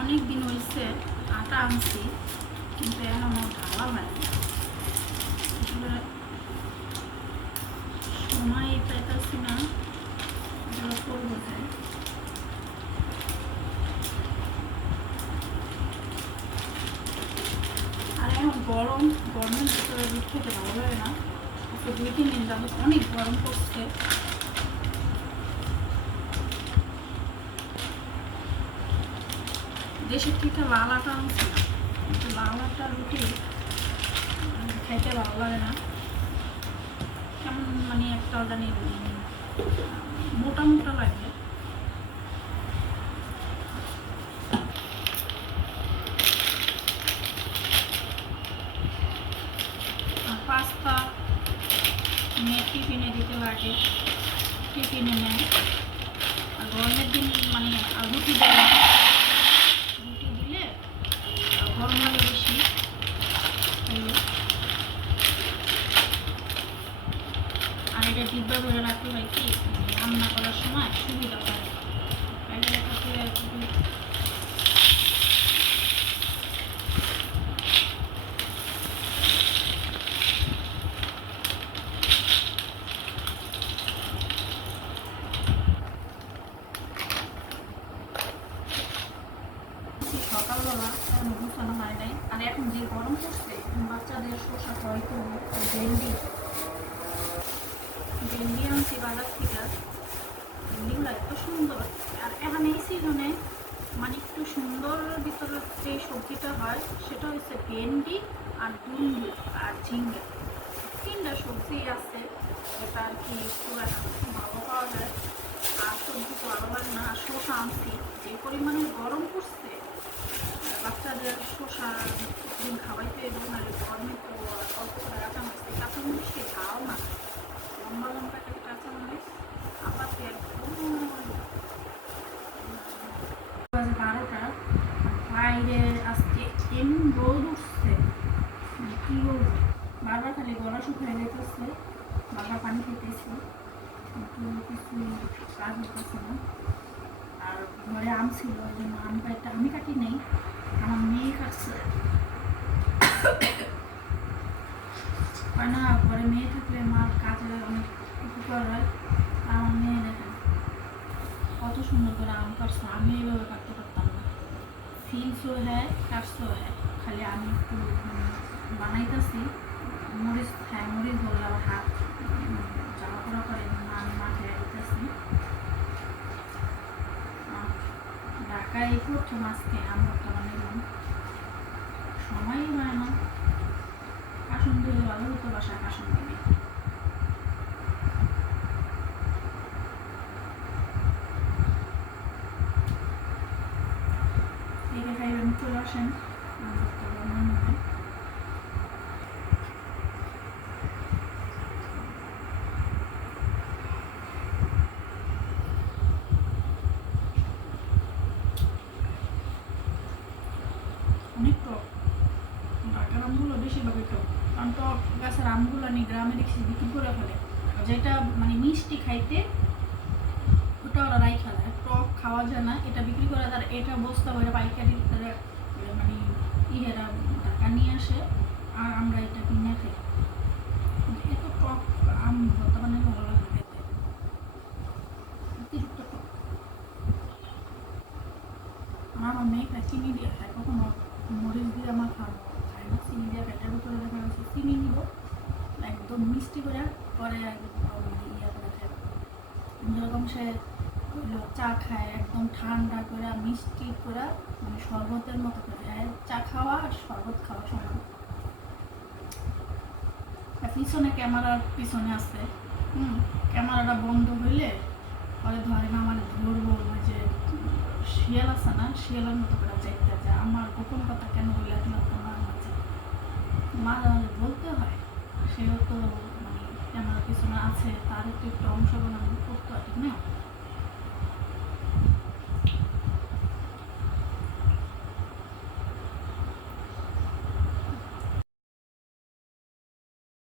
অনেক দিন হয়েছে আটা আনছি, কিন্তু এখনো ঢালা হয়নি। আসলে সময় পাইতেছি না, এগুলো করবো যে। আর এখন গরমের ভিতরে রুট খেতে ভালো লাগে না। 2-3 দিন যাবত অনেক গরম পড়ছে। দেশের থেকে লাল আটা আনছি না, কিন্তু লাল আটা রুটি খাইতে ভালো লাগে না, কেমন মানে একটা জানি মোটা মোটা লাগে। আর পাস্তা মেয়ে টিফিনে দিতে লাগে, টিফিনে নেয়। আর গরমের দিন মানে রুটি দেয়, রুটি দিলে গরম লাগে বেশি খাইলে। আর এটা ডিব্বা করে রাখতে হয় কি রান্না করার সময় সুবিধা হয়। বাইরে থাকলে সকালবেলা এখন গুছানো হয় নাই। আর এখন যে গরম পড়ছে, বাচ্চাদের শসা খাওয়াইতে হবে। ভেন্ডি ভেন্ডি আনছি বাজার থেকে, ভেন্ডিগুলো এত সুন্দর। আর এখন এই সিজনে মানে একটু সুন্দরের ভিতরে যে সবজিটা হয় সেটা হচ্ছে ভেন্ডি আর দুন্দু আর ঝিঙ্গা, 3টা সবজি আছে, এটা আর কি একটু এখন ভালো পাওয়া যায়। আর সবজি তো ভালো লাগে না। আর শসা আনছি, যে পরিমাণে গরম পড়ছে বাচ্চাদের শসা দিন খাওয়াইতে এবং গরমে তো অল্প করে কাঁচামরিচ খাও না, লম্বা লম্বা একটা কাঁচামরিচ আবার একদম 12টা। বাইরে আজকে এমন রোদ উঠছে, কি বলবো, বারবার খালি গলা শুকিয়ে যেতেছে, বারবার পানি খেতেছি, কিন্তু কিছু কাজ হতেছে না। আর ঘরে আম ছিল, ওই জন্য আম কাটটা আমি কাটি নেই, আমার মেয়ে কাটছে। হয় না, ঘরে মেয়ে থাকলে মার কাজে অনেক উপকার হয়। আর আমার মেয়ে দেখেন কত সুন্দর করে আম কাটছে, আমি এইভাবে কাটতে পারতাম না। ফিলসও হ্যাঁ, কাটছেও হ্যাঁ, খালি আমি একটু বানাইতেছি। মরিচ ধরলে আবার হাত জ্বালাপোড়া করে, আমি মাঠে দিতেছি। ঢাকায় প্রথম আজকে আমটা বানাইলাম, সময়ই হয় না। কাসুন দিলে ভালো হতো, বাসায় কাসুন দিলে। একে খাইবেন, চলে আসেন, বানানো হয়। অনেক টক, ঢাকার আমগুলো বেশিরভাগই টক, কারণ টক গাছের আমগুলো আমি গ্রামে দেখছি বিক্রি করে ফেলে, যেটা মানে মিষ্টি খাইতে ওটা ওরা রাইখা দেয়, টক খাওয়া যায় না, এটা বিক্রি করে। তার এটা বস্তা করে পাইকারি তারা মানে ইহেরা ঢাকা নিয়ে আসে, আর আমরা এটা কিনে খাই। এত টক আম ভর্তা বানালে ভালো লাগে খেতে, অতিরিক্ত টক। আমার মেয়ে খায় চিনি দিয়ে খায়, কখনো মরিচ দিয়ে আমার খাওয়া খায় না, চিনি দিয়ে পেটের ভিতরে দেখা যাচ্ছে চিনি নিব একদম মিষ্টি করে, পরে ইয়ে করে খায়। যেরকম সে চা খায় একদম ঠান্ডা করে মিষ্টি করে, মানে শরবতের মতো করে চা খাওয়া আর শরবত খাওয়া সমান। পিছনে ক্যামেরার পিছনে আছে, ক্যামেরাটা বন্ধ হইলে পরে ধরে না, আমার ধরবো, ওই যে শিয়াল আছে না, শিয়ালের মতো করে চাইতে যায়, আমার গোপন কথা কেন বলে দিলাম তোমার মাঝে, মাঝে মাঝে বলতে হয়। সেও তো মানে ক্যামেরার পিছনে আছে, তার একটু অংশগ্রহণ করতে হয়, ঠিক না?